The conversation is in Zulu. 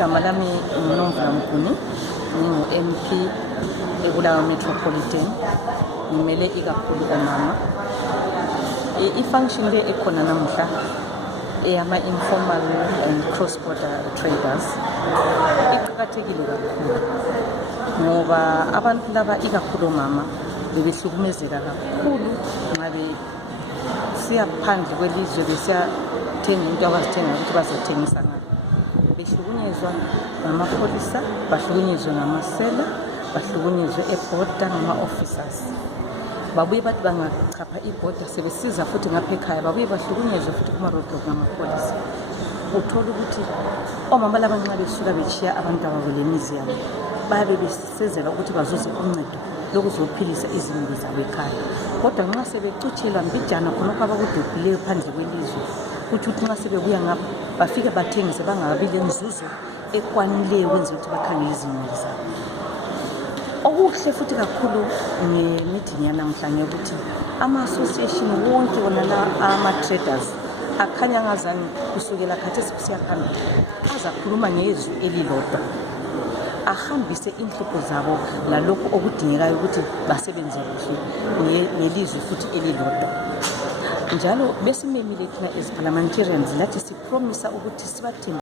Igama lami uNomvula Mguni, ngingu-MP eBulawayo Metropolitan, ngimele ikakhulu omama. I-function le ekhona namuhla eyama-informal and cross-border traders iqakathekile kakhulu ngoba abantu laba ikakhulu omama bebehlukumezeka kakhulu nxa besiya phandle kwelizwe besiyathenga into abazithengayo ukuthi bazothengisa ngayo. Behlukunyezwa ngamapholisa, bahlukunyezwe ngamasela, bahlukunyezwe ebhoda ngama-officers. Babuye bathi bangachapha ibhoda sebesiza futhi ngapha ekhaya babuye bahlukunyezwe futhi kuma-roadblock ngamapholisa. Uthola ukuthi omama laba nxa besuka bechiya abantu ababo lemizi yabo bayabe besezela ukuthi bazuze uncedo lokuzophilisa izimuli zabo ekhaya. Kodwa nxa sebecutshelwa mbijana khonokho abakudobhileyo phandle kwelizwe, kuthi nxa sebebuya ngapha bafike bathengise bangabi lenzuzo ekwanileyo ukwenzela ukuthi bakhangele izimuli zabo. Okuhle futhi kakhulu nge-meeting yanamhlanje ukuthi ama-association wonke wona la ama-traders akhanya ngazani kusukela khathesi kusiya phambili azakhuluma ngezwi elilodwa, ahambise inhlupho zabo lalokhu okudingekayo ukuthi basebenze kuhle nelizwi futhi elilodwa. Njalo besimemile thina as parliamentarians lathi sipromisa ukuthi sibathembe